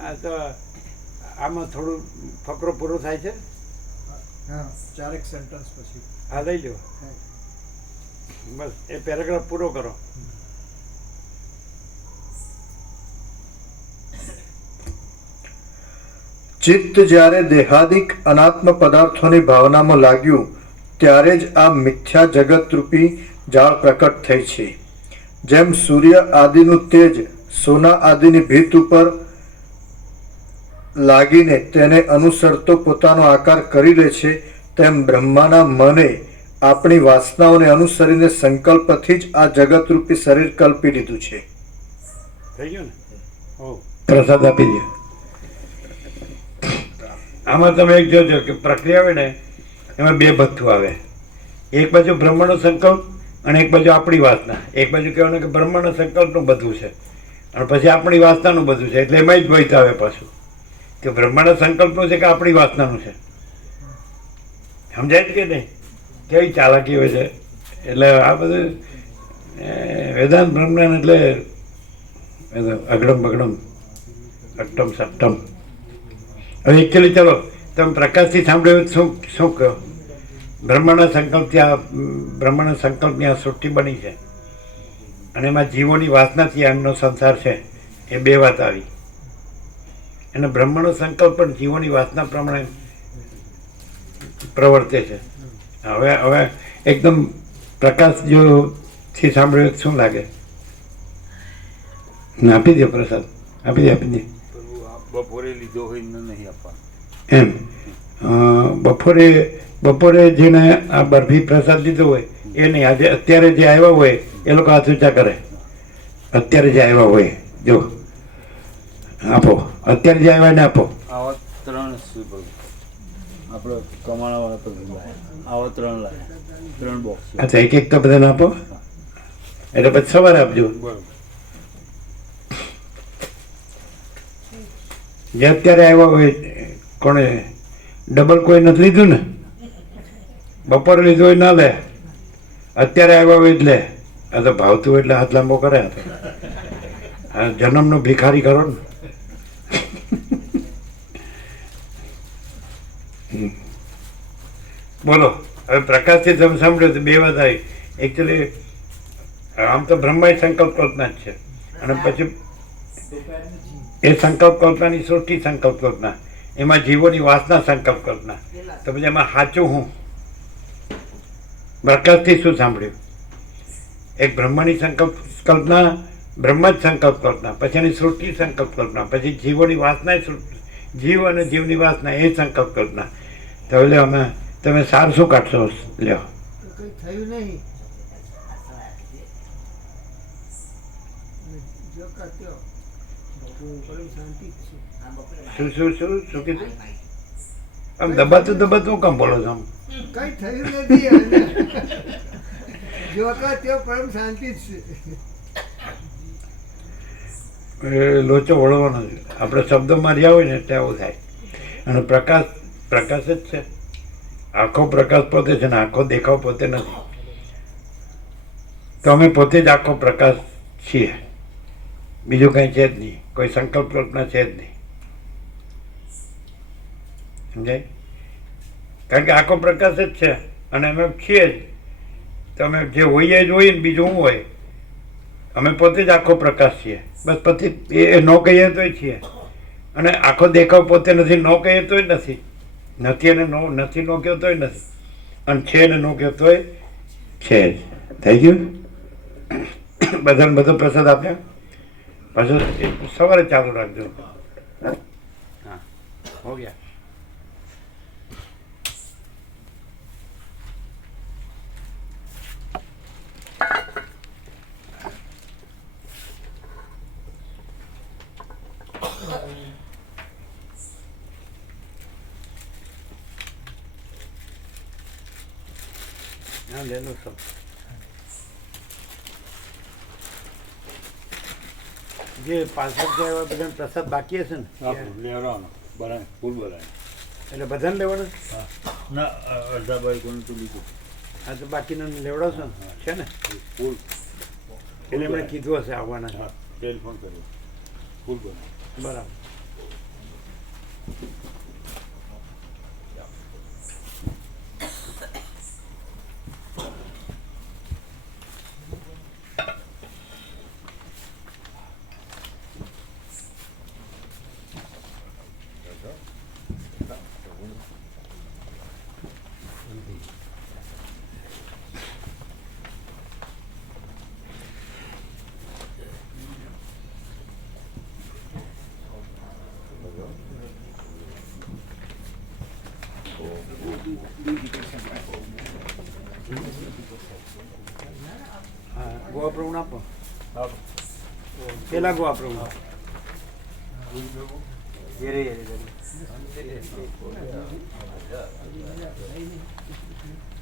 આ તો આમાં થોડું ફકરો પૂરો થાય છે. હા, 4 સેન્ટેન્સ પછી હા, લઈ લો બસ એ પેરેગ્રાફ પૂરો કરો. ચિત્ત જ્યારે દેહાદિક અનાત્મ પદાર્થોની ભાવનામાં લાગ્યું ત્યારે જ આ મિથ્યા જગતરૂપી જાળ પ્રકટ થઈ છે. જેમ સૂર્ય આદિનું તેજ સોના આદિની ભીત ઉપર લાગીને તેને અનુસરતો પોતાનો આકાર કરી લે છે, તેમ બ્રહ્માના મને આપણી વાસનાઓને અનુસરીને સંકલ્પથી જ આ જગતરૂપી શરીર કલ્પી લીધું છે. થઈ ગયું ને? હો, પ્રસાદ આપી દો. આમાં તમે એક જોજો કે પ્રક્રિયા આવે ને એમાં 2 ભથ્થું આવે. એક બાજુ બ્રહ્મનો સંકલ્પ અને એક બાજુ આપણી વાસના. એક બાજુ કહેવાનું કે બ્રહ્મનો સંકલ્પનું બધું છે અને પછી આપણી વાસનાનું બધું છે, એટલે એમાં જ દ્વૈત આવે પાછું કે બ્રહ્મના સંકલ્પનું છે કે આપણી વાસનાનું છે. સમજાય છે કે નહીં? કેવી ચાલાકી હોય છે. એટલે આ બધું વેદાંત બ્રહ્મજ્ઞાન એટલે અગડમ બગડમ અષ્ટમ સપ્તમ. હવે એકચ્યુઅલી ચલો તમે પ્રકાશથી સાંભળ્યું શું શું કહો? બ્રહ્મના સંકલ્પની આ સૃષ્ટિ બની છે અને એમાં જીવોની વાસનાથી એમનો સંસાર છે. એ 2 વાત આવી. અને બ્રહ્મનો સંકલ્પ પણ જીવોની વાસના પ્રમાણે પ્રવર્તે છે. હવે એકદમ પ્રકાશ જોથી સાંભળ્યું શું લાગે? આપી દે પ્રસાદ, આપી દે. બપોરે લીધો હોય ને નહીં આપવાનો એમ બપોરે જેને આ બરફી પ્રસાદ લીધો હોય એ નહીં, આજે અત્યારે જે આવ્યા હોય એ લોકો હાથ ઊંચા કરે. અત્યારે જે આવ્યા હોય જો આપો, અત્યારે જે આવ્યા ને આપો. આવા 3 આપણે કમાણાવાળા તો આવા 3 લાવ્યા, 3 બોક્સ. અચ્છા, એક તો બધાને આપો એટલે પછી સવારે આપજો. બરાબર. જે અત્યારે આવ્યા હોય કોણે ડબલ કોઈ નથી લીધું ને? બપોરે લીધું હોય ના લે, અત્યારે આવ્યા હોય એટલે આ તો ભાવતું હોય એટલે હાથ લાંબો કરે. આ જન્મનો ભિખારી કરો ને. બોલો હવે પ્રકાશથી તમે સાંભળ્યું તો 2 વાત આવી. એકચ્યુઅલી આમ તો બ્રહ્માય સંકલ્પ કલ્પના જ છે અને પછી એ સંકલ્પ કલ્પનાની સૃષ્ટિ સંકલ્પ કલ્પના, એમાં જીવોની વાસના સંકલ્પ કલ્પના. તો પછી એમાં સાચું હું? પ્રકાશથી શું સાંભળ્યું? એક બ્રહ્મની સંકલ્પ કલ્પના, બ્રહ્મ જ સંકલ્પ કલ્પના, પછી એની સૃષ્ટિ સંકલ્પ કલ્પના, પછી જીવોની વાસના, જીવ અને જીવની વાસના એ સંકલ્પ કલ્પના. તો એટલે અમે તમે સાર શું કાઢશો? લ્યો. કંઈ થયું નહીં. જો કાઢ્યો શું કીધું? આમ દબાતું કામ બોલો છો? આમ કઈ થયું નથી. જો કાઢ્યો પરમ શાંતિ જ છે. એ લોચો વળવાનો છે. આપણે શબ્દો માર્યા હોય ને એટલે આવું થાય. અને પ્રકાશ જ છે. આખો પ્રકાશ પોતે છે ને આખો દેખાવ પોતે નથી. તો અમે પોતે જ આખો પ્રકાશ છીએ, બીજું કંઈ છે જ નહીં. કોઈ સંકલ્પ કલ્પના છે જ નહીં. સમજાય? કારણ કે આખો પ્રકાશ જ છે અને અમે છીએ જ. તો અમે જે હોઈએ જ હોય ને, બીજું શું હોય? અમે પોતે જ આખો પ્રકાશ છીએ. બસ પછી એ ન કહીએ તોય છીએ અને આખો દેખાવ પોતે નથી, ન કહીએ તોય નથી. નથી અને નથી ન કહ્યો તોય નથી અને છે ને ન કહ્યો તોય છે જ. થઈ ગયું? બધાને બધો પ્રસાદ આપ્યો. પાછું સવારે ચાલુ રાખજો. હા, હો ગયા. હા, લે લો સબ. જે પાછળ જે આવ્યા બધાને પ્રસાદ બાકી હશે ને લેવાનો બનાય, ફૂલ બનાય. એટલે બધાને લેવાનું? હા, ના અડધા બાઈકોનું તો લીધું. હા, તો બાકીના લેવડાવશો ને? છે ને ફૂલ. એટલે એમણે કીધું હશે આવવાના. હા, ટેલિફોન કર્યો, ફૂલ બનાય. બરાબર. હા ગોવા પ્રભુ આપો પેલા ગોવા પ્રભુ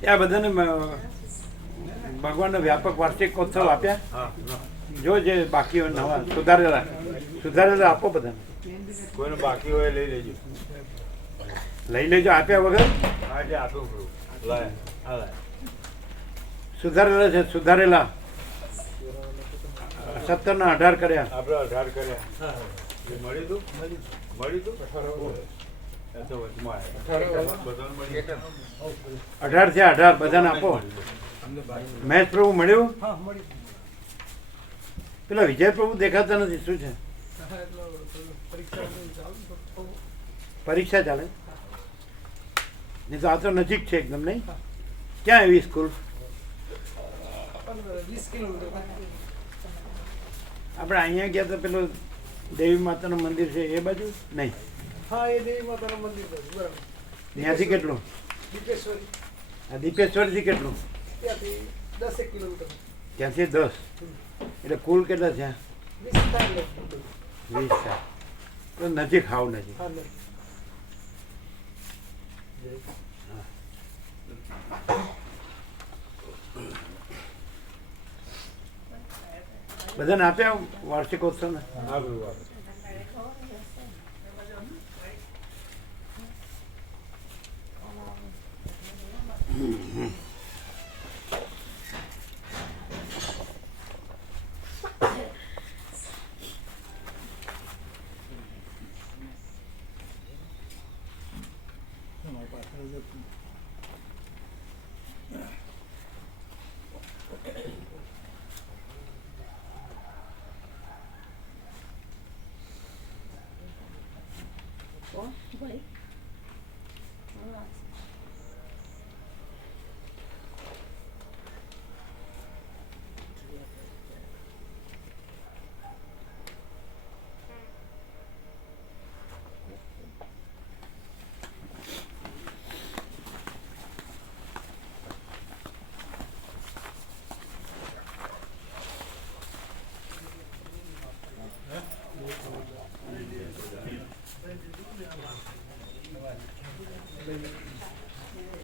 ત્યાં બધાને ભગવાનનો વ્યાપક વાર્ષિકોત્સવ આપ્યા જો જે બાકી હોય નવા સુધારેલા આપો બધાને કોઈને બાકી હોય લઈ લેજો. લઈ લેજો આપ્યા વગર હા એટલે આપ્યું બરું. લાય આ લાય. સુધારેલા છે સુધારેલા 17 ના 18 કર્યા આપણે 18 કર્યા. એ મળ્યું તું? મળ્યું તું? એ તો વચમાં આવ્યા. બધાને મળી ગયા. 18 થયા 18 બધાને આપો મહેશ પ્રભુ મળ્યું પેલા વિજય પ્રભુ દેખાતા નથી શું છે પરીક્ષા ચાલે નહીં તો આ તો નજીક છે એકદમ નહીં ક્યાં આવી સ્કૂલ આપણે અહીંયા ગયા તો પેલું દેવી માતાનું મંદિર છે એ બાજુ નહીં હા એ દેવી માતાનું મંદિર છે બરાબર ત્યાંથી કેટલું દીપેશ્વરી આ દીપેશ્વરથી કેટલું ત્યાંથી 10 કિલોમીટર ત્યાંથી 10 એટલે કુલ કેટલા થયા 20 થાય 20 થયા તો નજીક હાવ નજીક હા નહીં બધાને આપ્યા વાર્ષિકોત્સવને હા બરું આવે.